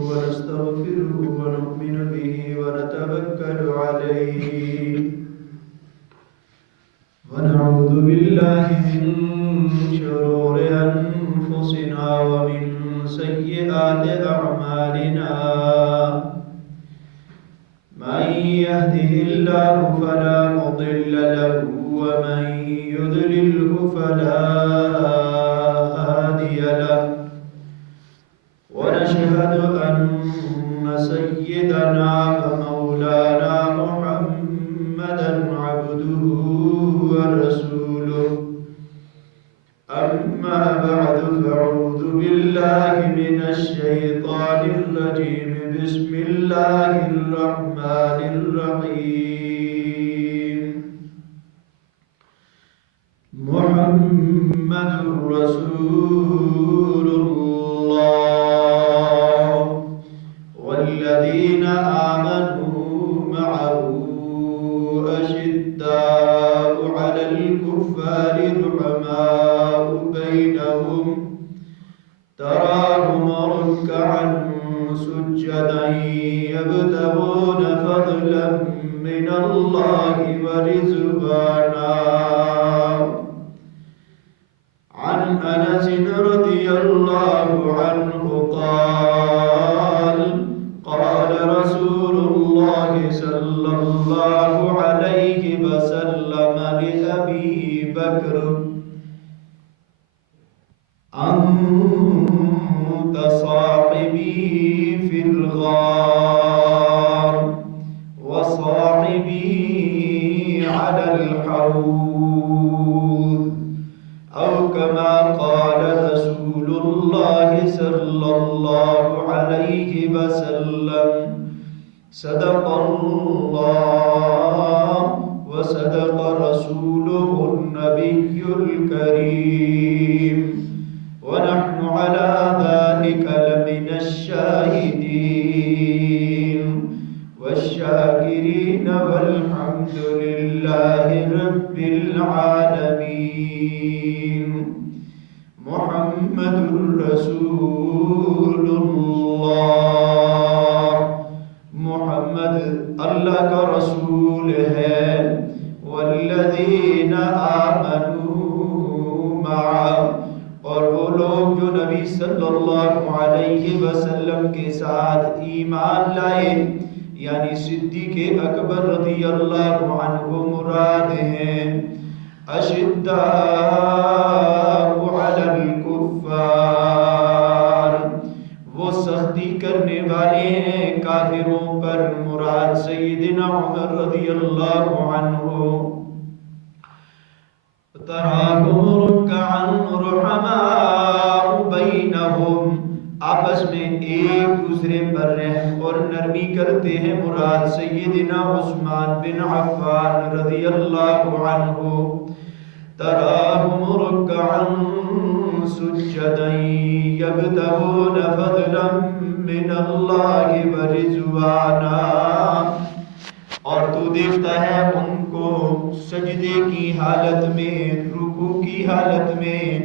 ونستغفره ونؤمن به ونتوكل عليه ونعوذ بالله من شرور أنفسنا ومن سيئات أعمالنا من يهده الله فلا مضل له ومن يضلله فلا هادي له ونشهد أن سيدنا ومولانا محمدا عبده ورسوله أما بعد فأعوذ بالله من الشيطان الرجيم بسم الله الرحمن الرحيم محمد رسول الله والذين آمنوا معه أشداء على الكفار رحماء بينهم تراهم ركعا سجدا يبتغون فضلا من الله ورضوانا عن أنس رضي الله عنه قال قال رسول الله صلى الله عليه وسلم لأبي بكر أنت صاحبي في الغار وصاحبي على الحوض أو كما قال رسول الله صلى الله عليه وسلم صدق الله وصدق رسوله النبي الكريم ونحن على ذلك لمن الشاهدين والشاكرين والحمد لله رب العالمين محمد رسول اللہ محمد اللہ کا رسول ہے والذین آمنوا معه اور وہ لوگ جو نبی صلی اللہ علیہ وسلم کے ساتھ ایمان لائے یعنی صدیق اکبر رضی اللہ عنہ مراد ہیں اشداء علی الکفار وہ سختی کرنے والے ہیں کافروں پر مراد سیدنا عمر رضی اللہ عنہ تراہم رکعا رحماء بینہم آپس میں ایک دوسرے پر رحم اور نرمی کرتے ہیں مراد سیدنا عثمان بن عفان رضی اللہ عنہ تراہم رکعا سجدا یبتغون فضلا من اللہ ورضوانا اور تو دیکھتا ہے ان کو سجدے کی حالت میں رکوع کی حالت میں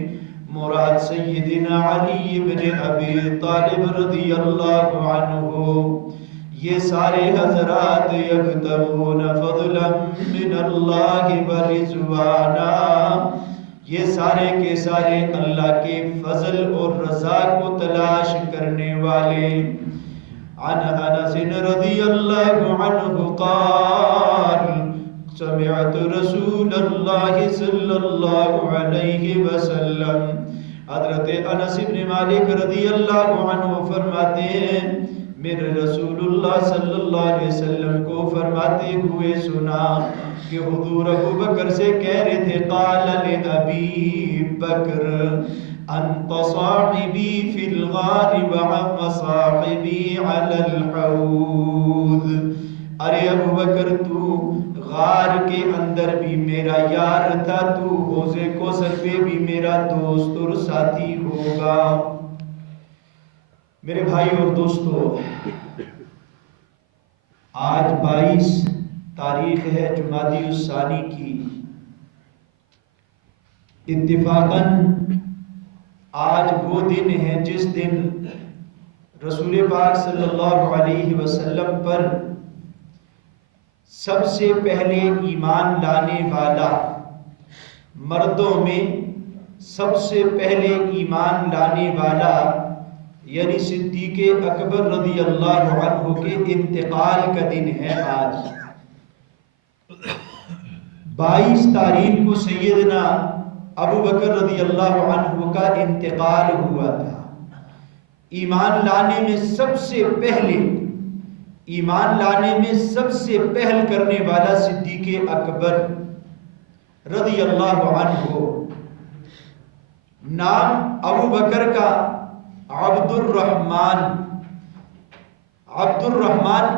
مراد سیدنا علی بن ابی طالب رضی اللہ عنہ یہ سارے حضرات یبتغون فضلا من اللہ ورضوانا یہ سارے کے سارے اللہ کے فضل اور رضا کو تلاش کرنے والے عن انس رضی اللہ عنہ قال سمعت رسول اللہ صلی اللہ علیہ وسلم حضرت انس بن مالک رضی اللہ عنہ فرماتے ہیں میرے رسول اللہ صلی اللہ علیہ وسلم کو فرماتے ہوئے سنا کہ حضور ابو بکر سے کہہ رہے تھے قال لأبی بکر انت صاحبی فی الغار وصاحبی علی الحوض ارے ابو بکر تو غار کے اندر بھی میرا یار تھا تو حوض کوثر پہ بھی میرا دوست اور ساتھی ہوگا میرے بھائی اور دوستو آج 22 تاریخ ہے جمادی الثانی کی اتفاقاً آج وہ دن ہے جس دن رسول پاک صلی اللہ علیہ وسلم پر سب سے پہلے ایمان لانے والا، مردوں میں سب سے پہلے ایمان لانے والا یعنی صدیق اکبر رضی اللہ عنہ کے انتقال کا دن ہے آج۔ 22 تاریخ کو سیدنا ابو بکر رضی اللہ عنہ کا انتقال ہوا تھا۔ ایمان لانے میں سب سے پہل کرنے والا صدیق اکبر رضی اللہ عنہ۔ نام ابو بکر کا عبد الرحمن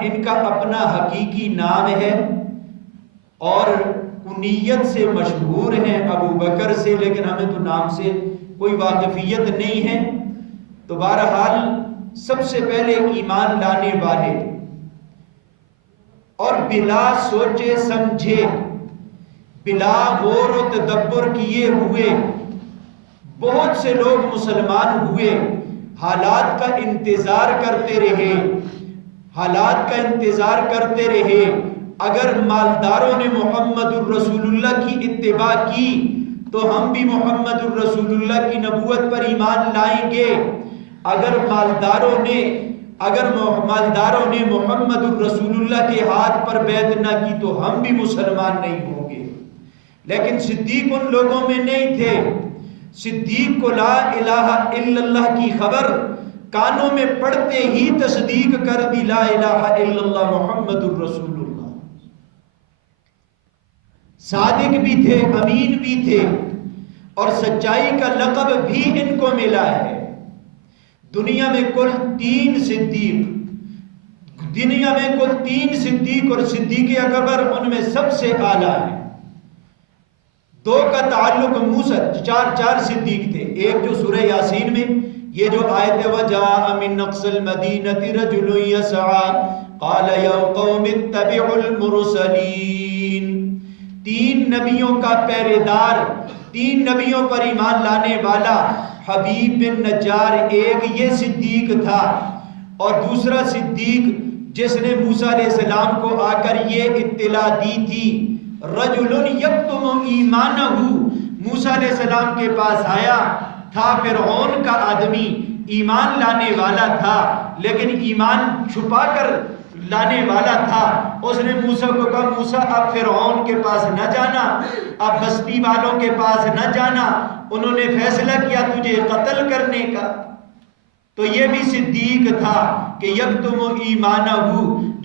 ان کا اپنا حقیقی نام ہے اور کنیت سے مشہور ہیں ابو بکر سے، لیکن ہمیں تو نام سے کوئی واقفیت نہیں ہے۔ تو بہرحال سب سے پہلے ایمان لانے والے اور بلا سوچے سمجھے، بلا غور و تدبر کیے ہوئے بہت سے لوگ مسلمان ہوئے، حالات کا انتظار کرتے رہے۔ اگر مالداروں نے محمد الرسول اللہ کی اتباع کی تو ہم بھی محمد الرسول اللہ کی نبوت پر ایمان لائیں گے۔ اگر مالداروں نے محمد الرسول اللہ کے ہاتھ پر بیعت نہ کی تو ہم بھی مسلمان نہیں ہوں گے۔ لیکن صدیق ان لوگوں میں نہیں تھے۔ صدیق کو لا الہ الا اللہ کی خبر کانوں میں پڑتے ہی تصدیق کر دی، لا الہ الا اللہ محمد الرسول اللہ۔ صادق بھی تھے، امین بھی تھے، اور سچائی کا لقب بھی ان کو ملا ہے۔ دنیا میں کل تین صدیق اور صدیق اکبر ان میں سب سے اعلیٰ ہیں۔ 2 کا تعلق موسیٰ، چار صدیق تھے۔ ایک جو سورہ یاسین میں یہ جو آیت ہے وَجَاءَ مِنْ أَقْصَى الْمَدِينَةِ رَجُلٌ يَسْعَىٰ قَالَ يَا قَوْمِ اتَّبِعُوا الْمُرْسَلِينَ، 3 نبیوں کا پہرے دار، 3 نبیوں پر ایمان لانے والا حبیب بن نجار ایک یہ صدیق تھا، اور دوسرا صدیق جس نے موسیٰ علیہ السلام کو آ کر یہ اطلاع دی تھی، رجل یکتم ایمانہ، موسیٰ علیہ السلام کے پاس آیا تھا فرعون کا آدمی، ایمان لانے والا تھا لیکن ایمان چھپا کر لانے والا تھا۔ اس نے موسیٰ کو کہا موسیٰ اب فرعون کے پاس نہ جانا، اب بستی والوں کے پاس نہ جانا، انہوں نے فیصلہ کیا تجھے قتل کرنے کا۔ تو یہ بھی صدیق تھا کہ یکتم ایمانہ،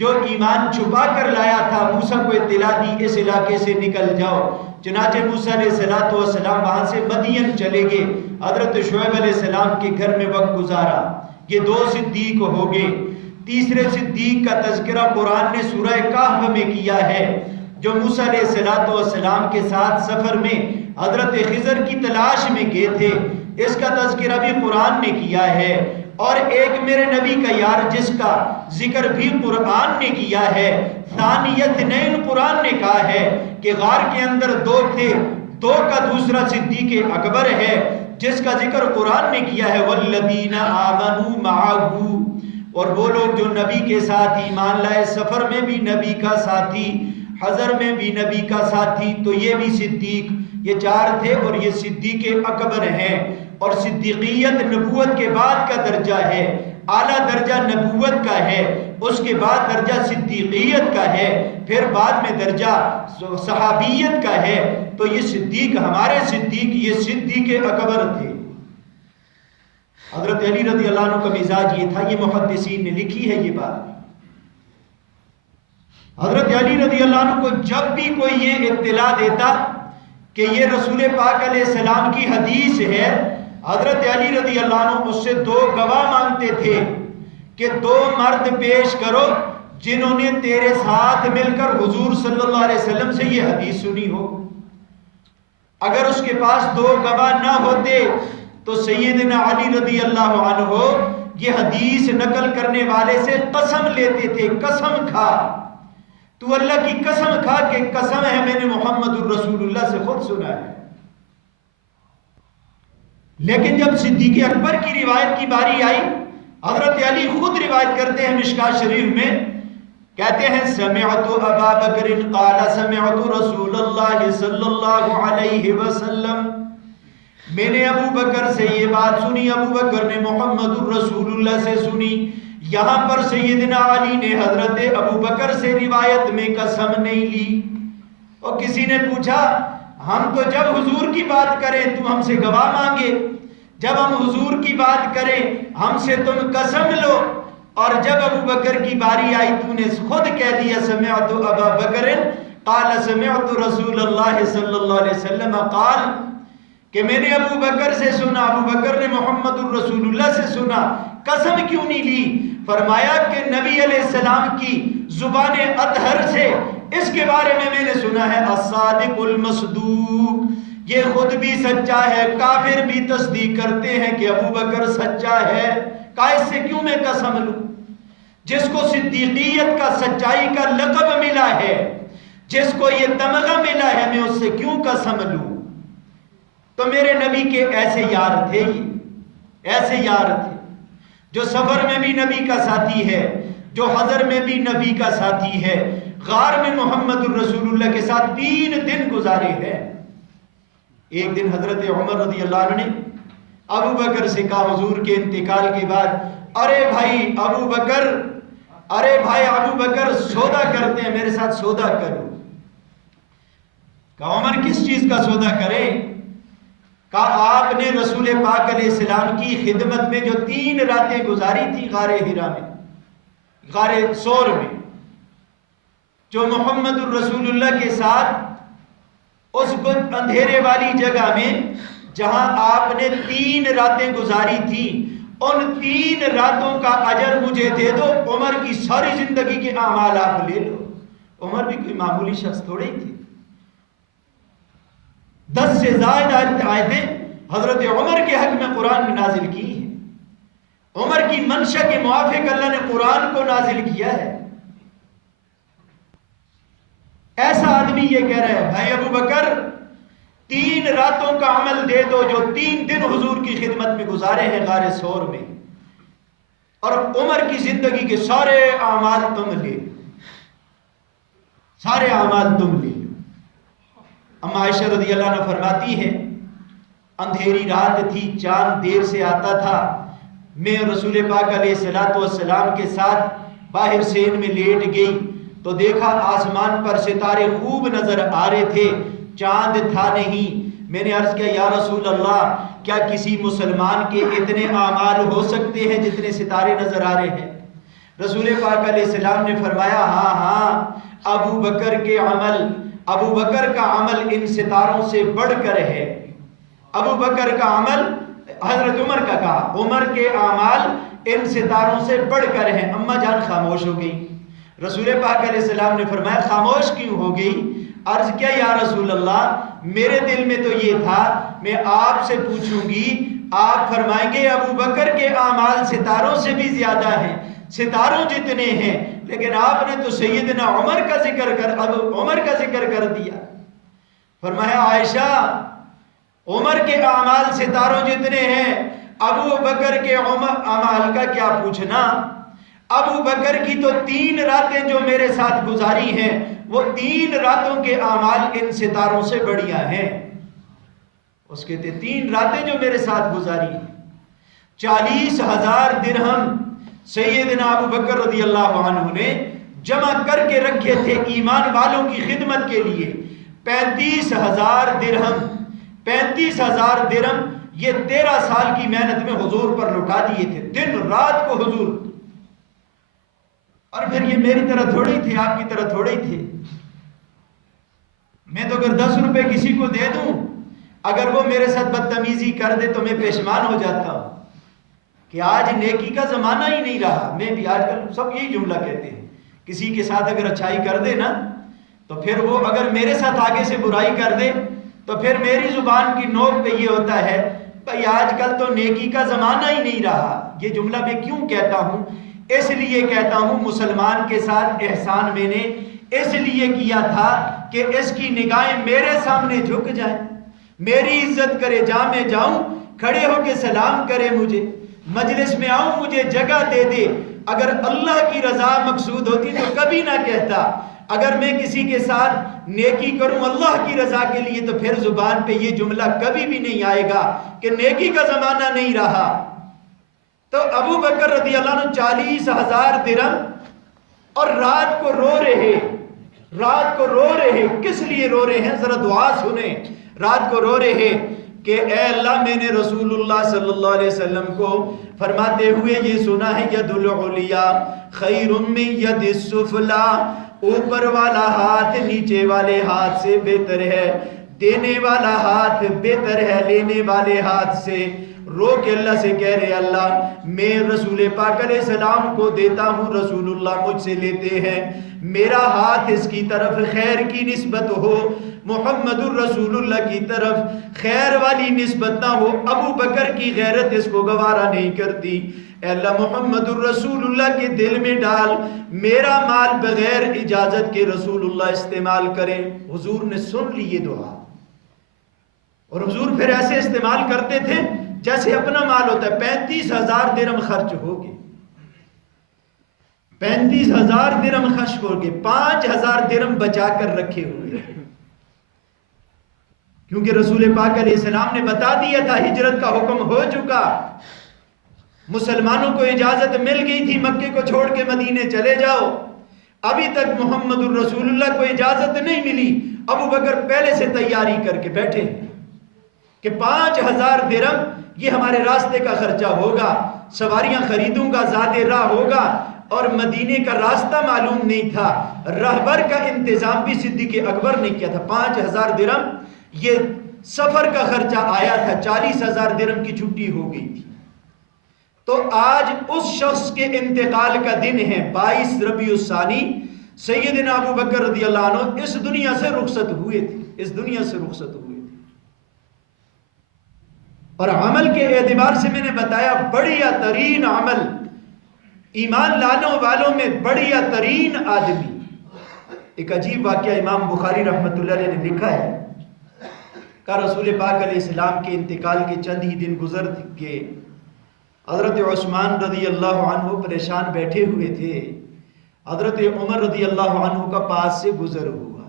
جو ایمان چھپا کر لایا تھا، موسیٰ کو اطلاع دی اس علاقے سے نکل جاؤ۔ چنانچہ موسیٰ علیہ السلام وہاں سے مدین چلے گئے، حضرت شعیب علیہ السلام کے گھر میں وقت گزارا۔ یہ 2 صدیق ہو گئے۔ تیسرے صدیق کا تذکرہ قرآن نے سورہ کہف میں کیا ہے، جو موسیٰ علیہ السلام کے ساتھ سفر میں حضرت خضر کی تلاش میں گئے تھے، اس کا تذکرہ بھی قرآن نے کیا ہے۔ اور ایک میرے نبی کا یار جس کا ذکر بھی قرآن نے کیا ہے، ثانیت نین قرآن نے کہا ہے کہ غار کے اندر 2 تھے، 2 کا دوسرا صدیق اکبر ہے جس کا ذکر قرآن نے کیا ہے، والذین آمنوا معہ، اور وہ لوگ جو نبی کے ساتھ ایمان لائے، سفر میں بھی نبی کا ساتھی، حضر میں بھی نبی کا ساتھی، تو یہ بھی صدیق، یہ 4 تھے اور یہ صدیق اکبر ہیں۔ اور صدیقیت نبوت کے بعد کا درجہ ہے، اعلیٰ درجہ نبوت کا ہے، اس کے بعد درجہ صدیقیت کا ہے، پھر بعد میں درجہ صحابیت کا ہے۔ تو یہ صدیق، ہمارے صدیق، یہ صدیق اکبر تھے۔ حضرت علی رضی اللہ عنہ کا مزاج یہ تھا، یہ محدثین نے لکھی ہے یہ بات۔ حضرت علی رضی اللہ عنہ کو جب بھی کوئی یہ اطلاع دیتا کہ یہ رسول پاک علیہ السلام کی حدیث ہے، حضرت علی رضی اللہ عنہ اس سے 2 گواہ مانگتے تھے کہ 2 مرد پیش کرو جنہوں نے تیرے ساتھ مل کر حضور صلی اللہ علیہ وسلم سے یہ حدیث سنی ہو۔ اگر اس کے پاس 2 گواہ نہ ہوتے تو سیدنا علی رضی اللہ عنہ یہ حدیث نقل کرنے والے سے قسم لیتے تھے، قسم کھا، تو اللہ کی قسم کھا کہ قسم ہے میں نے محمد الرسول اللہ سے خود سنا ہے۔ لیکن جب صدیق اکبر کی روایت کی باری آئی حضرت علی خود روایت کرتے ہیں مشکات شریف میں، کہتے ہیں سمعت ابا بکر قال سمعت رسول اللہ صلی اللہ علیہ وسلم، میں نے ابو بکر سے یہ بات سنی، ابو بکر نے محمد الرسول اللہ سے سنی۔ یہاں پر سیدنا علی نے حضرت ابو بکر سے روایت میں قسم نہیں لی۔ اور کسی نے پوچھا ہم تو جب حضور کی بات کریں تو ہم سے گواہ مانگے، جب ہم حضور کی بات کریں ہم سے تم قسم لو، اور جب ابو بکر کی باری آئی تو نے خود کہہ دیا سمعت ابا بکر قال سمعت رسول اللہ صلی اللہ علیہ وسلم قال، کہ میں نے ابو بکر سے سنا، ابو بکر نے محمد الرسول اللہ سے سنا۔ قسم کیوں نہیں لی؟ فرمایا کہ نبی علیہ السلام کی زبان اطہر سے اس کے بارے میں نے سنا ہے الصادق المصدوق، یہ خود بھی سچا ہے، کافر بھی تصدیق کرتے ہیں کہ ابو بکر سچا ہے۔ اس سے کیوں میں قسم لوں؟ جس کو صدیقیت کا، سچائی کا لقب ملا ہے، جس کو یہ تمغہ ملا ہے، میں اس سے کیوں قسم لوں؟ تو میرے نبی کے ایسے یار تھے، یہ ایسے یار تھے جو سفر میں بھی نبی کا ساتھی ہے، جو حضر میں بھی نبی کا ساتھی ہے، غار میں محمد الرسول اللہ کے ساتھ 3 دن گزارے ہیں۔ ایک دن حضرت عمر رضی اللہ عنہ نے ابو بکر سے کہا حضور کے انتقال کے بعد، ارے بھائی ابو بکر سودا کرتے ہیں، میرے ساتھ سودا کرو۔ کہا عمر کس چیز کا سودا کرے؟ کہا آپ نے رسول پاک علیہ السلام کی خدمت میں جو 3 راتیں گزاری تھی غار حرا میں، غار ثور میں، جو محمد الرسول اللہ کے ساتھ اس اندھیرے والی جگہ میں جہاں آپ نے 3 راتیں گزاری تھی، ان 3 راتوں کا اجر مجھے دے دو، عمر کی ساری زندگی کے اعمال آپ لے لو۔ عمر بھی کوئی معمولی شخص تھوڑے ہی تھے۔ 10 سے زائد آیتیں حضرت عمر کے حق میں قرآن میں نازل کی ہیں۔ عمر کی منشا کے موافق اللہ نے قرآن کو نازل کیا ہے۔ ایسا آدمی یہ کہہ رہا ہے بھائی ابو بکر 3 راتوں کا عمل دے دو جو 3 دن حضور کی خدمت میں گزارے ہیں غار ثور میں، اور عمر کی زندگی کے سارے اعمال تم لے لو، سارے اعمال تم لے لو۔ اما عائشہ رضی اللہ عنہ فرماتی ہے اندھیری رات تھی، چاند دیر سے آتا تھا، میں رسول پاک علیہ السلام کے ساتھ باہر سین میں لیٹ گئی تو دیکھا آسمان پر ستارے خوب نظر آ رہے تھے، چاند تھا نہیں۔ میں نے عرض کیا یا رسول اللہ کیا کسی مسلمان کے اتنے اعمال ہو سکتے ہیں جتنے ستارے نظر آ رہے ہیں؟ رسول پاک علیہ السلام نے فرمایا ہاں ابو بکر کا عمل ان ستاروں سے بڑھ کر ہے۔ ابو بکر کا عمل، حضرت عمر کا کہا، عمر کے اعمال ان ستاروں سے بڑھ کر ہیں۔ اما جان خاموش ہو گئی۔ رسول پاک علیہ السلام نے فرمایا خاموش کیوں ہو گئی؟ عرض کیا یا رسول اللہ میرے دل میں تو یہ تھا میں آپ سے پوچھوں گی، آپ فرمائیں گے ابو بکر کے اعمال ستاروں سے بھی زیادہ ہیں، ستاروں جتنے ہیں، لیکن آپ نے تو سیدنا عمر کا ذکر کر دیا۔ فرمایا عائشہ عمر کے اعمال ستاروں جتنے ہیں، ابو بکر کے اعمال کا کیا پوچھنا؟ ابو بکر کی تو 3 راتیں جو میرے ساتھ گزاری ہیں وہ 3 راتوں کے اعمال ان ستاروں سے بڑھیا ہیں۔ اس کے 3 راتیں جو میرے ساتھ گزاری ہیں، 40,000 درہم سیدنا ابو بکر رضی اللہ عنہ نے جمع کر کے رکھے تھے ایمان والوں کی خدمت کے لیے۔ 35,000 درہم یہ 13 سال کی محنت میں حضور پر لٹا دیے تھے، دن رات کو حضور۔ اور پھر یہ میری طرح تھوڑے ہی تھے، آپ کی طرح تھوڑے ہی تھے۔ میں تو اگر 10 روپے کسی کو دے دوں، اگر وہ میرے ساتھ بدتمیزی کر دے تو میں پشیمان ہو جاتا ہوں کہ آج نیکی کا زمانہ ہی نہیں رہا۔ میں بھی آج کل سب یہی جملہ کہتے ہیں، کسی کے ساتھ اگر اچھائی کر دے نا تو پھر وہ اگر میرے ساتھ آگے سے برائی کر دے تو پھر میری زبان کی نوک پہ یہ ہوتا ہے بھائی آج کل تو نیکی کا زمانہ ہی نہیں رہا۔ یہ جملہ میں کیوں کہتا ہوں؟ اس لیے کہتا ہوں مسلمان کے ساتھ احسان میں نے اس لیے کیا تھا کہ اس کی نگاہیں میرے سامنے جھک جائیں، میری عزت کرے، جہاں میں جاؤں کھڑے ہو کے سلام کرے مجھے، مجلس میں آؤں مجھے جگہ دے دے. اگر اللہ کی رضا مقصود ہوتی تو کبھی نہ کہتا. اگر میں کسی کے ساتھ نیکی کروں اللہ کی رضا کے لیے تو پھر زبان پہ یہ جملہ کبھی بھی نہیں آئے گا کہ نیکی کا زمانہ نہیں رہا. تو ابو بکر رضی اللہ عنہ 40,000 درہم اور رات کو رو رہے. کس لیے رو رہے ہیں ذرا دعا سنیں. رات کو رو رہے کہ اے اللہ میں نے رسول اللہ صلی اللہ علیہ وسلم کو فرماتے ہوئے یہ سنا ہے ید العلیٰ خیر من ید السفلی، اوپر والا ہاتھ نیچے والے ہاتھ سے بہتر ہے، دینے والا ہاتھ بہتر ہے لینے والے ہاتھ سے. رو کے اللہ سے کہہ رہے اللہ میں رسول پاک علیہ السلام کو دیتا ہوں، رسول اللہ مجھ سے لیتے ہیں، میرا ہاتھ اس کی طرف خیر کی نسبت ہو، محمد الرسول اللہ کی طرف خیر والی نسبت نہ ہو. ابو بکر کی غیرت اس کو گوارا نہیں کرتی. اے اللہ محمد الرسول اللہ کے دل میں ڈال میرا مال بغیر اجازت کے رسول اللہ استعمال کریں. حضور نے سن لی یہ دعا اور حضور پھر ایسے استعمال کرتے تھے جیسے اپنا مال ہوتا ہے. 35,000 درہم خرچ ہو گئے، 35,000 درہم خرچ ہو گئے، 5,000 درہم بچا کر رکھے ہوئے، کیونکہ رسول پاک علیہ السلام نے بتا دیا تھا ہجرت کا حکم ہو چکا، مسلمانوں کو اجازت مل گئی تھی مکے کو چھوڑ کے مدینے چلے جاؤ. ابھی تک محمد الرسول اللہ کو اجازت نہیں ملی. ابو بکر پہلے سے تیاری کر کے بیٹھے کہ 5,000 درہم یہ ہمارے راستے کا خرچہ ہوگا، سواریاں خریدوں گا، زیادہ راہ ہوگا، اور مدینے کا راستہ معلوم نہیں تھا، راہبر کا انتظام بھی صدیق اکبر نے کیا تھا. 5,000 درہم یہ سفر کا خرچہ آیا تھا. 40,000 درہم کی چھٹی ہو گئی تھی. تو آج اس شخص کے انتقال کا دن ہے 22 ربیع الثانی. سیدنا ابو بکر رضی اللہ عنہ اس دنیا سے رخصت ہوئے تھے. اور عمل کے اعتبار سے میں نے بتایا بڑھیا ترین عمل، ایمان لانے والوں میں بڑھیا ترین آدمی. ایک عجیب واقعہ امام بخاری رحمۃ اللہ علیہ نے لکھا ہے کہ رسول پاک علیہ السلام کے انتقال کے چند ہی دن گزر گئے. حضرت عثمان رضی اللہ عنہ پریشان بیٹھے ہوئے تھے. حضرت عمر رضی اللہ عنہ کا پاس سے گزر ہوا.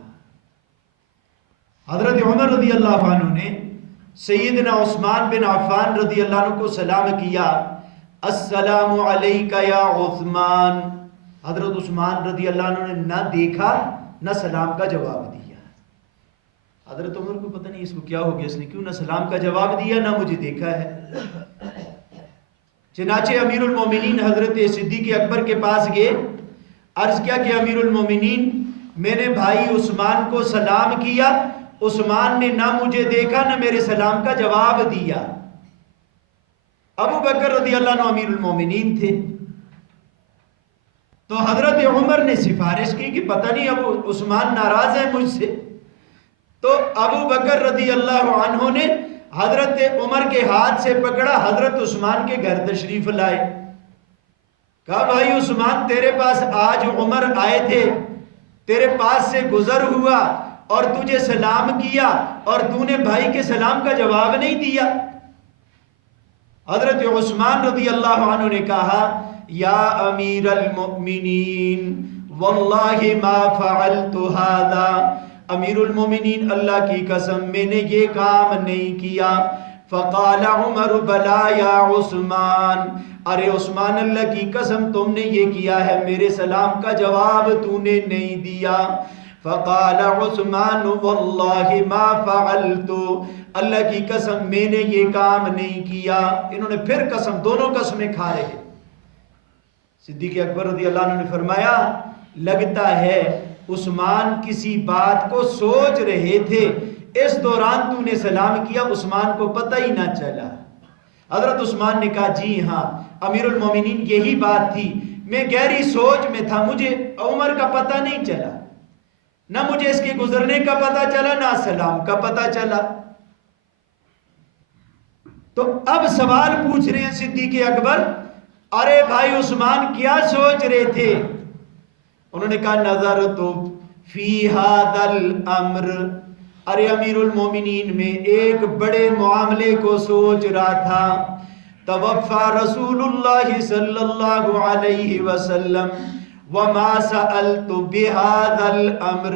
حضرت عمر رضی اللہ عنہ نے سیدنا عثمان بن عفان رضی اللہ عنہ کو سلام کیا، السلام علیکہ یا عثمان. حضرت عثمان رضی اللہ عنہ نے نہ دیکھا نہ سلام کا جواب دیا. حضرت عمر کو پتہ نہیں اس کو کیا ہو گیا، اس نے کیوں نہ سلام کا جواب دیا نہ مجھے دیکھا ہے. چنانچہ امیر المومنین حضرت صدیق اکبر کے پاس گئے، عرض کیا کہ امیر المومنین میں نے بھائی عثمان کو سلام کیا، عثمان نے نہ مجھے دیکھا نہ میرے سلام کا جواب دیا. ابو بکر رضی اللہ عنہ امیر المومنین تھے. تو حضرت عمر نے سفارش کی کہ پتہ نہیں ابو عثمان ناراض ہے مجھ سے. تو ابو بکر رضی اللہ عنہ نے حضرت عمر کے ہاتھ سے پکڑا، حضرت عثمان کے گھر تشریف لائے. کہا بھائی عثمان تیرے پاس آج عمر آئے تھے، تیرے پاس سے گزر ہوا اور تجھے سلام کیا اور تو نے بھائی کے سلام کا جواب نہیں دیا. حضرت عثمان رضی اللہ عنہ نے کہا یا امیر المؤمنین واللہ ما فعلت هذا، امیر المومنین اللہ کی قسم میں نے یہ کام نہیں کیا. فقال عمر بلا یا عثمان، ارے عثمان اللہ کی قسم تم نے یہ کیا ہے، میرے سلام کا جواب تو نے نہیں دیا. فقال عثمان واللہ ما فعلت، اللہ کی قسم میں نے یہ کام نہیں کیا. انہوں نے پھر قسم، دونوں قسمیں کھا رہے. صدیق اکبر رضی اللہ عنہ نے فرمایا لگتا ہے عثمان کسی بات کو سوچ رہے تھے، اس دوران تو نے سلام کیا، عثمان کو پتہ ہی نہ چلا. حضرت عثمان نے کہا جی ہاں امیر المومنین یہی بات تھی، میں گہری سوچ میں تھا، مجھے عمر کا پتہ نہیں چلا، نہ مجھے اس کے گزرنے کا پتہ چلا نہ سلام کا پتہ چلا. تو اب سوال پوچھ رہے ہیں صدیق اکبر، ارے بھائی عثمان کیا سوچ رہے تھے؟ انہوں نے کہا نظر تو فی ھذا الامر، ارے امیر المومنین میں ایک بڑے معاملے کو سوچ رہا تھا. توفى رسول الله صلى الله عليه وسلم وما سألت بهذا الامر،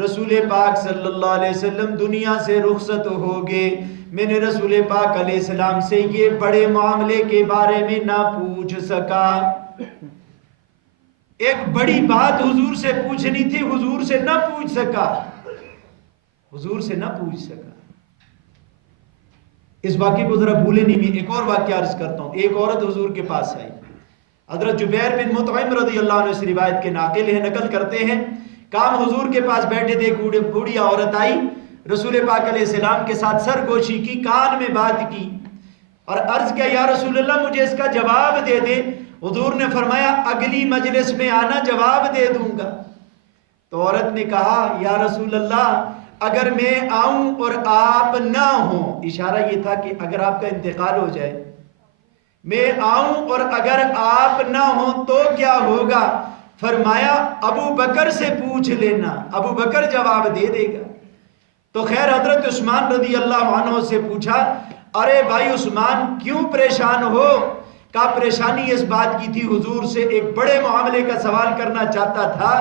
رسول پاک صلی اللہ علیہ وسلم دنیا سے رخصت ہو گئے، میں نے رسول پاک علیہ السلام سے یہ بڑے معاملے کے بارے میں نہ پوچھ سکا۔ ایک بڑی بات حضور سے پوچھنی تھی، حضور سے نہ پوچھ سکا، حضور سے نہ پوچھ سکا۔ اس واقعے کو ذرا بھولے نہیں، میں ایک اور واقعہ عرض کرتا ہوں۔ ایک عورت حضور کے پاس آئی، حضرت جبیر بن مطعم رضی اللہ عنہ اس روایت کے ناقل ہیں، نقل کرتے ہیں، کام حضور کے پاس بیٹھے تھے، ایک بوڑھی عورت آئی، رسول پاک علیہ السلام کے ساتھ سرگوشی کی، کان میں بات کی اور عرض کیا یا رسول اللہ مجھے اس کا جواب دے دے۔ حضور نے فرمایا اگلی مجلس میں آنا، جواب دے دوں گا۔ تو عورت نے کہا یا رسول اللہ اگر میں آؤں اور آپ نہ ہوں، اشارہ یہ تھا کہ اگر آپ کا انتقال ہو جائے، میں آؤں اور اگر آپ نہ ہوں تو کیا ہوگا؟ فرمایا ابو بکر سے پوچھ لینا، ابو بکر جواب دے دے گا۔ تو خیر حضرت عثمان رضی اللہ عنہ سے پوچھا ارے بھائی عثمان کیوں پریشان ہو؟ کہا پریشانی اس بات کی تھی حضور سے ایک بڑے معاملے کا سوال کرنا چاہتا تھا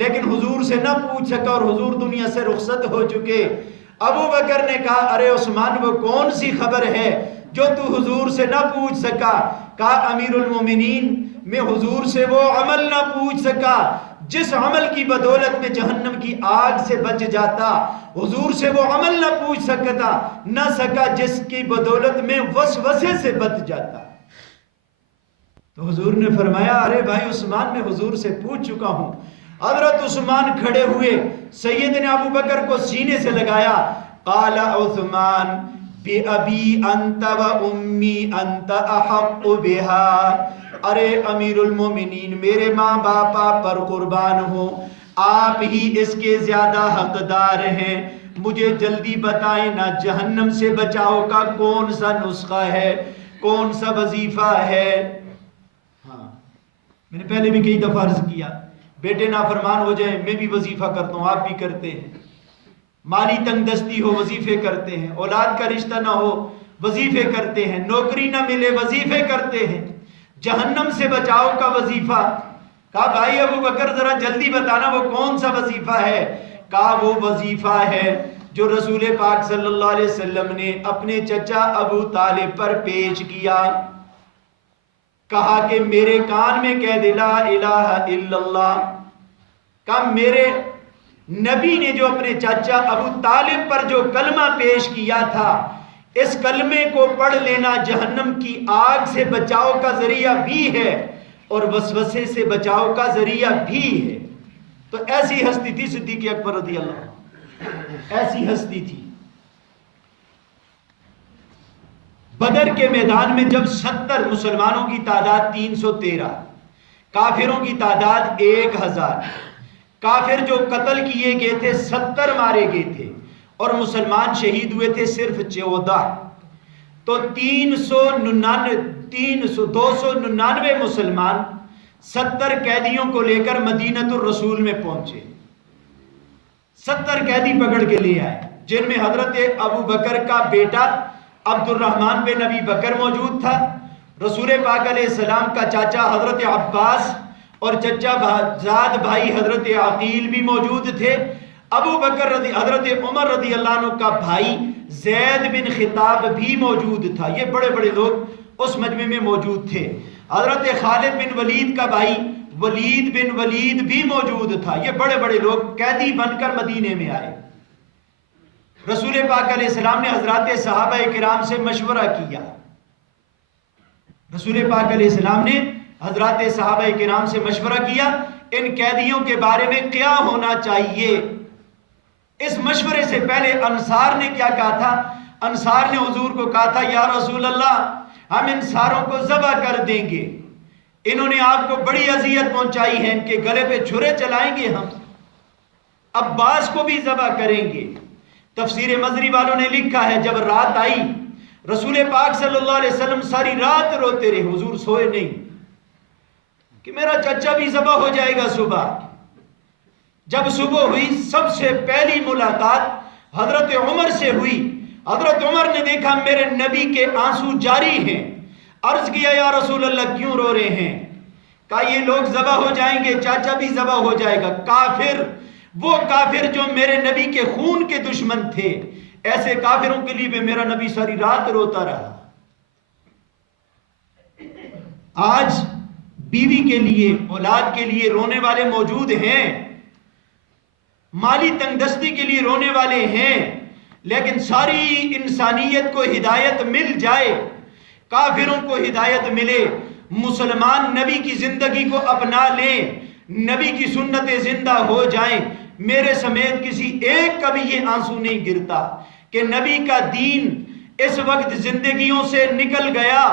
لیکن حضور سے نہ پوچھ سکا اور حضور دنیا سے رخصت ہو چکے۔ ابو بکر نے کہا ارے عثمان وہ کون سی خبر ہے جو تو حضور سے نہ پوچھ سکا؟ کہا امیر المومنین میں حضور سے وہ عمل نہ پوچھ سکا جس عمل کی بدولت میں جہنم کی آگ سے بچ جاتا، حضور سے وہ عمل نہ پوچھ سکا جس کی بدولت میں وسوسے سے بچ جاتا۔ تو حضور نے فرمایا ارے بھائی عثمان میں حضور سے پوچھ چکا ہوں۔ حضرت عثمان کھڑے ہوئے، سیدنا ابو بکر کو سینے سے لگایا، قال عثمان بِأَبِي أَنْتَ وَأُمِّي أَنْتَ أَحَقُّ بِهَا، ارے امیر المومنین میرے ماں باپا پر قربان ہو، آپ ہی اس کے زیادہ حقدار ہیں، مجھے جلدی بتائیں نا جہنم سے بچاؤ کا کون سا نسخہ ہے، کون سا وظیفہ ہے؟ ہاں میں نے پہلے بھی کئی دفعہ عرض کیا بیٹے نافرمان ہو جائیں میں بھی وظیفہ کرتا ہوں، آپ بھی کرتے ہیں، مالی تنگ دستی ہو وظیفے کرتے ہیں، اولاد کا رشتہ نہ ہو وظیفے کرتے ہیں، نوکری نہ ملے وظیفے کرتے ہیں، جہنم سے بچاؤ کا وظیفہ۔ کہا بھائی ابو بکر ذرا جلدی بتانا وہ کون سا وظیفہ ہے؟ کہا وہ وظیفہ ہے جو رسول پاک صلی اللہ علیہ وسلم نے اپنے چچا ابو طالب پر پیش کیا، کہا کہ میرے کان میں کہہ دے لا الہ الا اللہ۔ کہا میرے نبی نے جو اپنے چچا ابو طالب پر جو کلمہ پیش کیا تھا اس کلمے کو پڑھ لینا جہنم کی آگ سے بچاؤ کا ذریعہ بھی ہے اور وسوسے سے بچاؤ کا ذریعہ بھی ہے۔ تو ایسی ہستی تھی صدیق اکبر رضی اللہ عنہ، ایسی ہستی تھی۔ بدر کے میدان میں جب 70 مسلمانوں کی تعداد 313، کافروں کی تعداد 1000، کافر جو قتل کیے گئے تھے 70 مارے گئے تھے اور مسلمان شہید ہوئے تھے صرف 14، تو 299 مسلمان 70 قیدیوں کو لے کر مدینۃ الرسول میں پہنچے، 70 قیدی پکڑ کے لے آئے جن میں حضرت ابو بکر کا بیٹا عبد الرحمن بن ابی بکر موجود تھا، رسول پاک علیہ السلام کا چاچا حضرت عباس اور چچا زاد بھائی حضرت عقیل بھی موجود تھے، ابو بکر حضرت عمر رضی اللہ عنہ کا بھائی زید بن خطاب بھی موجود تھا، یہ بڑے بڑے لوگ اس مجمع میں موجود تھے، حضرت خالد بن ولید کا بھائی ولید بن ولید بھی موجود تھا، یہ بڑے بڑے لوگ قیدی بن کر مدینے میں آئے۔ رسول پاک علیہ السلام نے حضرات صحابہ کرام سے مشورہ کیا، رسول پاک علیہ السلام نے حضرات صحابہ کرام سے مشورہ کیا ان قیدیوں کے بارے میں کیا ہونا چاہیے۔ اس مشورے سے پہلے انصار نے کیا کہا تھا؟ انصار نے حضور کو کہا تھا یا رسول اللہ ہم ان ساروں کو ذبح کر دیں گے، انہوں نے آپ کو بڑی اذیت پہنچائی ہے، ان کے گلے پہ چھرے چلائیں گے ہم، عباس کو بھی ذبح کریں گے۔ تفسیر مزری والوں نے لکھا ہے جب رات آئی رسول پاک صلی اللہ علیہ وسلم ساری رات روتے رہے، حضور سوئے نہیں کہ میرا چچا بھی ذبح ہو جائے گا صبح۔ جب صبح ہوئی سب سے پہلی ملاقات حضرت عمر سے ہوئی، حضرت عمر نے دیکھا میرے نبی کے آنسو جاری ہیں، عرض کیا یا رسول اللہ کیوں رو رہے ہیں؟ کہا یہ لوگ ذبح ہو جائیں گے، چاچا بھی ذبح ہو جائے گا، کافر، وہ کافر جو میرے نبی کے خون کے دشمن تھے، ایسے کافروں کے لیے بھی میرا نبی ساری رات روتا رہا۔ آج بیوی کے لیے، اولاد کے لیے رونے والے موجود ہیں، مالی تنگ دستی کے لیے رونے والے ہیں، لیکن ساری انسانیت کو ہدایت مل جائے، کافروں کو ہدایت ملے، مسلمان نبی کی زندگی کو اپنا لیں، نبی کی سنتیں زندہ ہو جائیں، میرے سمیت کسی ایک کا بھی یہ آنسو نہیں گرتا کہ نبی کا دین اس وقت زندگیوں سے نکل گیا،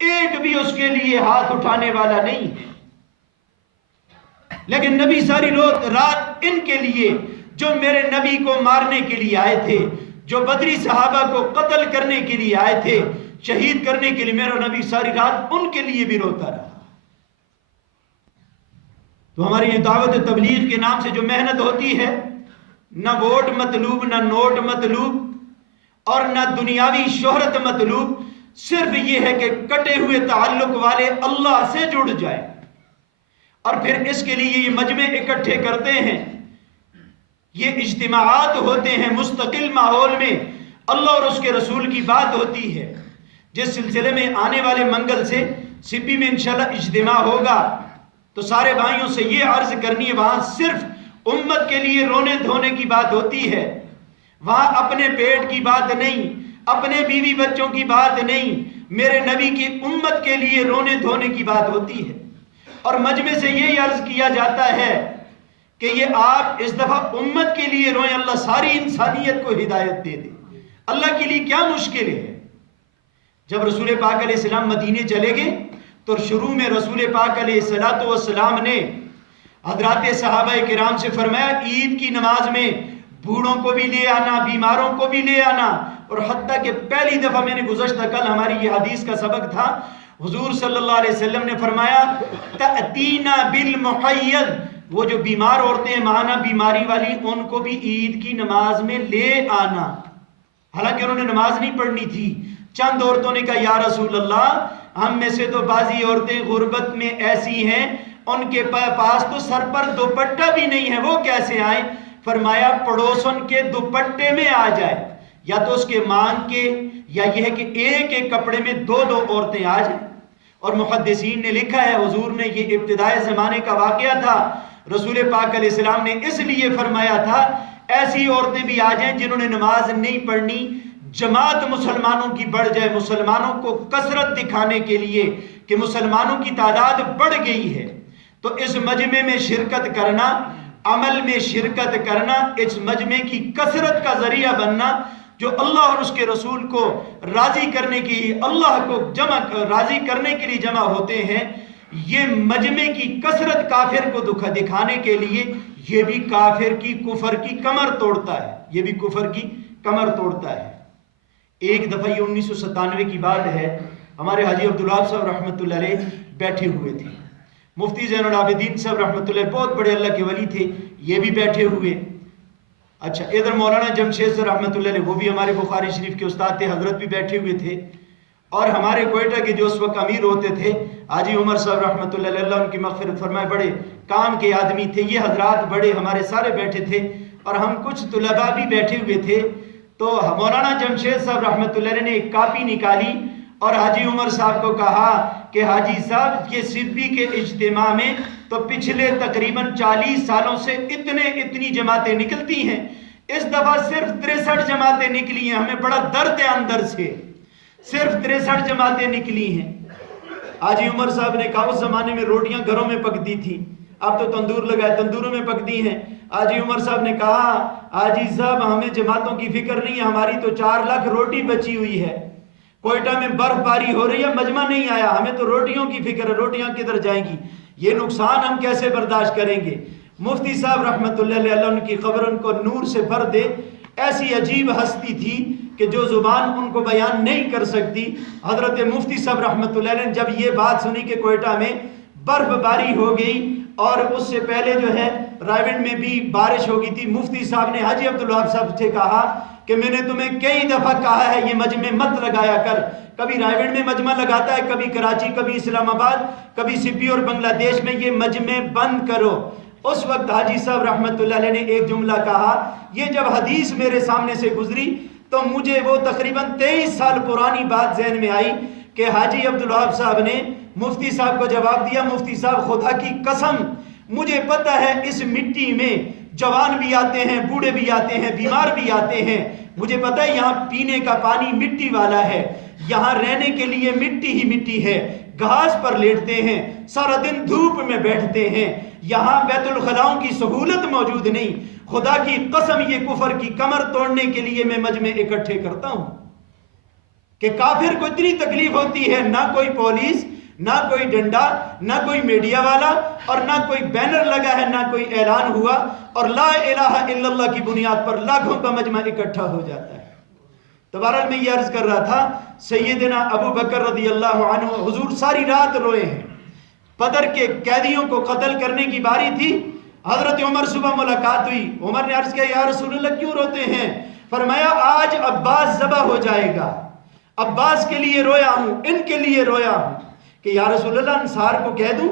ایک بھی اس کے لیے ہاتھ اٹھانے والا نہیں ہے۔ لیکن نبی ساری رات ان کے لیے جو میرے نبی کو مارنے کے لیے آئے تھے، جو بدری صحابہ کو قتل کرنے کے لیے آئے تھے، شہید کرنے کے لیے، میرا نبی ساری رات ان کے لیے بھی روتا رہا۔ تو ہماری یہ دعوت تبلیغ کے نام سے جو محنت ہوتی ہے، نہ ووٹ مطلوب، نہ نوٹ مطلوب، اور نہ دنیاوی شہرت مطلوب، صرف یہ ہے کہ کٹے ہوئے تعلق والے اللہ سے جڑ جائیں، اور پھر اس کے لیے یہ مجمع اکٹھے کرتے ہیں، یہ اجتماعات ہوتے ہیں، مستقل ماحول میں اللہ اور اس کے رسول کی بات ہوتی ہے، جس سلسلے میں آنے والے منگل سے سپی میں انشاءاللہ اجتماع ہوگا، تو سارے بھائیوں سے یہ عرض کرنی ہے، وہاں صرف امت کے لیے رونے دھونے کی بات ہوتی ہے، وہاں اپنے پیٹ کی بات نہیں، اپنے بیوی بچوں کی بات نہیں، میرے نبی کی امت کے لیے رونے دھونے کی بات ہوتی ہے۔ اور مجمع سے یہی عرض کیا جاتا ہے کہ یہ آپ اس دفعہ امت کے لیے روئیں، اللہ ساری انسانیت کو ہدایت دے دے۔ اللہ کے لیے کیا مشکل ہے؟ جب رسول پاک علیہ السلام مدینے چلے گئے تو شروع میں رسول پاک علیہ السلام نے حضرات صحابہ کرام سے فرمایا عید کی نماز میں بوڑھوں کو بھی لے آنا، بیماروں کو بھی لے آنا، اور حتیٰ کہ پہلی دفعہ میں نے گزشتہ کل ہماری یہ حدیث کا سبق تھا، حضور صلی اللہ علیہ وسلم نے فرمایا تأتینا بالمحید، وہ جو بیمار عورتیں ہیں، ماہانہ بیماری والی، ان کو بھی عید کی نماز میں لے آنا۔ حالانکہ انہوں نے نماز نہیں پڑھنی تھی، چند عورتوں نے کہا یا رسول اللہ ہم میں سے تو بعضی عورتیں غربت میں ایسی ہیں ان کے پاس تو سر پر دوپٹہ بھی نہیں ہے، وہ کیسے آئیں؟ فرمایا پڑوسن کے دوپٹے میں آ جائے، یا تو اس کے مانگ کے، یا یہ ہے کہ ایک ایک کپڑے میں دو دو عورتیں آ جائیں۔ اور محدثین نے لکھا ہے حضور نے، یہ ابتدائی زمانے کا واقعہ تھا، رسول پاک علیہ السلام نے اس لیے فرمایا تھا ایسی عورتیں بھی آ جائیں جنہوں نے نماز نہیں پڑھنی، جماعت مسلمانوں کی بڑھ جائے، مسلمانوں کو کثرت دکھانے کے لیے کہ مسلمانوں کی تعداد بڑھ گئی ہے۔ تو اس مجمع میں شرکت کرنا، عمل میں شرکت کرنا، اس مجمع کی کثرت کا ذریعہ بننا، جو اللہ اور اس کے رسول کو راضی کرنے کے لیے، اللہ کو راضی کرنے کے لیے جمع ہوتے ہیں، یہ مجمع کی کثرت کافر کو دکھانے کے لیے، یہ بھی کافر کی کفر کی کمر توڑتا ہے، یہ بھی کفر کی کمر توڑتا ہے۔ ایک دفعہ یہ 1997 کی بات ہے، ہمارے حاجی عبدالوہاب صاحب رحمۃ اللہ علیہ بیٹھے ہوئے تھے، مفتی زین العابدین صاحب رحمۃ اللہ بہت بڑے اللہ کے ولی تھے، یہ بھی بیٹھے ہوئے۔ اچھا ادھر مولانا جمشید صاحب رحمۃ اللہ علیہ، وہ بھی ہمارے بخاری شریف کے استاد تھے، حضرت بھی بیٹھے ہوئے تھے، اور ہمارے کوئٹہ کے جو اس وقت امیر ہوتے تھے حاجی عمر صاحب رحمۃ اللہ علیہ، اللہ ان کی مغفرت فرمائے، بڑے کام کے آدمی تھے، یہ حضرات بڑے ہمارے سارے بیٹھے تھے، اور ہم کچھ طلباء بھی بیٹھے ہوئے تھے۔ تو مولانا جمشید صاحب رحمۃ اللہ علیہ نے ایک کاپی نکالی اور حاجی عمر صاحب کو کہا کہ حاجی صاحب یہ سبی کے اجتماع میں تو پچھلے تقریباً 40 سالوں سے اتنی جماعتیں نکلتی ہیں، اس دفعہ صرف 63 جماعتیں نکلی ہیں، ہمیں بڑا درد ہے اندر سے، صرف 63 جماعتیں نکلی ہیں۔ حاجی عمر صاحب نے کہا اس زمانے میں روٹیاں گھروں میں پکتی تھی، اب تو تندور لگائے، تندوروں میں پکتی ہیں۔ حاجی عمر صاحب نے کہا حاجی صاحب ہمیں جماعتوں کی فکر نہیں ہے، ہماری تو 4 لاکھ روٹی بچی ہوئی ہے، کوئٹہ میں برف باری ہو رہی ہے، مجمع نہیں آیا، ہمیں تو روٹیوں کی فکر ہے، روٹیاں کدھر جائیں گی، یہ نقصان ہم کیسے برداشت کریں گے۔ مفتی صاحب رحمۃ اللہ علیہ، اللہ ان کی قبر ان کو نور سے بھر دے، ایسی عجیب ہستی تھی کہ جو زبان ان کو بیان نہیں کر سکتی۔ حضرت مفتی صاحب رحمۃ اللہ علیہ نے جب یہ بات سنی کہ کوئٹہ میں برف باری ہو گئی، اور اس سے پہلے جو ہے رائے گنج میں بھی بارش ہو گئی تھی، مفتی صاحب نے حاجی عبدالوہاب صاحب سے کہا کہ میں نے تمہیں کئی دفعہ کہا ہے یہ مجمع مت لگایا کر. کبھی رائے گڑھ میں مجمع لگاتا ہے، کبھی کراچی، کبھی اسلام آباد، کبھی سپی اور بنگلہ دیش میں. یہ مجمع بند کرو. اس وقت حاجی صاحب رحمت اللہ علیہ نے ایک جملہ کہا. یہ جب حدیث میرے سامنے سے گزری تو مجھے وہ تقریباً 23 سال پرانی بات ذہن میں آئی کہ حاجی عبدالوہاب صاحب نے مفتی صاحب کو جواب دیا، مفتی صاحب خدا کی قسم مجھے پتہ ہے اس مٹی میں جوان بھی آتے ہیں، بوڑھے بھی آتے ہیں، بیمار بھی آتے ہیں. مجھے پتہ ہے یہاں پینے کا پانی مٹی والا ہے، یہاں رہنے کے لیے مٹی ہی مٹی ہے. گھاس پر لیٹتے ہیں، سارا دن دھوپ میں بیٹھتے ہیں، یہاں بیت الخلاؤں کی سہولت موجود نہیں. خدا کی قسم یہ کفر کی کمر توڑنے کے لیے میں مجمع اکٹھے کرتا ہوں کہ کافر کو اتنی تکلیف ہوتی ہے، نہ کوئی پولیس، نہ کوئی ڈنڈا، نہ کوئی میڈیا والا، اور نہ کوئی بینر لگا ہے، نہ کوئی اعلان ہوا، اور لا الہ الا اللہ کی بنیاد پر لاکھوں کا مجمع اکٹھا ہو جاتا ہے. تو بہرحال میں یہ عرض کر رہا تھا، سیدنا ابو بکر رضی اللہ عنہ حضور ساری رات روئے ہیں. بدر کے قیدیوں کو قتل کرنے کی باری تھی. حضرت عمر صبح ملاقات ہوئی. عمر نے عرض کیا یا رسول اللہ کیوں روتے ہیں؟ فرمایا آج عباس ذبح ہو جائے گا، عباس کے لیے رویا ہوں، ان کے لیے رویا ہوں کہ یا رسول اللہ انصار کو کہہ دوں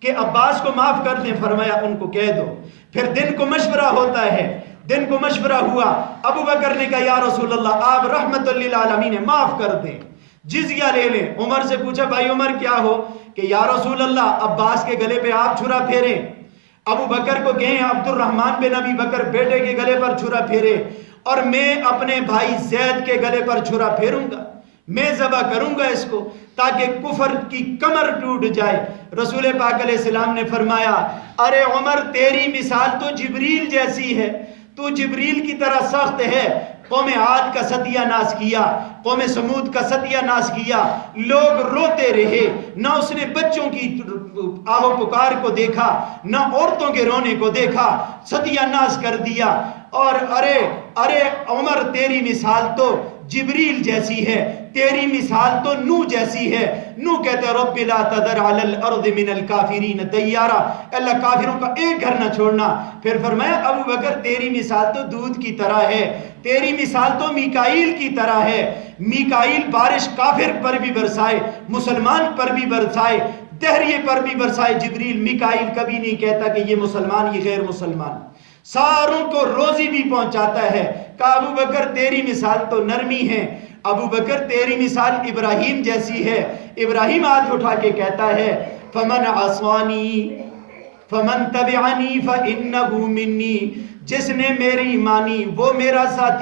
کہ عباس کو معاف کر دیں؟ فرمایا ان کو کہہ دو. پھر دن کو مشورہ ہوتا ہے، دن کو مشورہ ہوا. ابو بکر نے کہا یا رسول اللہ آپ رحمت للعالمین ہیں، معاف کر دیں، جزیہ لے لیں. عمر سے پوچھا بھائی عمر کیا ہو؟ کہ یا رسول اللہ عباس کے گلے پہ آپ چھرا پھیریں. ابو بکر کو کہیں عبد الرحمن بن ابی بکر بیٹے کے گلے پر چھرا پھیرے، اور میں اپنے بھائی زید کے گلے پر چھرا پھیروں گا، میں ذبح کروں گا اس کو تاکہ کفر کی کمر ٹوٹ جائے. رسول پاک علیہ السلام نے فرمایا ارے عمر تیری مثال تو جبریل جیسی ہے، تو جبریل کی طرح سخت ہے. قوم عاد کا ستیہ ناس کیا، قوم سمود کا ستیہ ناس کیا، لوگ روتے رہے، نہ اس نے بچوں کی آہو پکار کو دیکھا، نہ عورتوں کے رونے کو دیکھا، ستیہ ناس کر دیا. اور ارے عمر تیری مثال تو جبریل جیسی ہے، تیری مثال تو نوح جیسی ہے. نوح کہتے رب لا تذر علی الارض من الکافرین دیارا، اللہ کافروں کا ایک گھر نہ چھوڑنا. پھر فرمایا ابو بکر تیری مثال تو دودھ کی طرح ہے، تیری مثال تو میکائیل کی طرح ہے. میکائیل بارش کافر پر بھی برسائے، مسلمان پر بھی برسائے، دہریے پر بھی برسائے. جبریل میکائیل کبھی نہیں کہتا کہ یہ مسلمان یہ غیر مسلمان، ساروں کو روزی بھی پہنچاتا ہے. کہا ابو بکر تیری مثال تو نرمی ہے، ابو بکر تیری مثال ابراہیم جیسی ہے. ابراہیم ہاتھ اٹھا کے کہتا ہے فمن عصانی فمن تبعنی فانہ منی، جس نے میری مانی وہ میرا ساتھی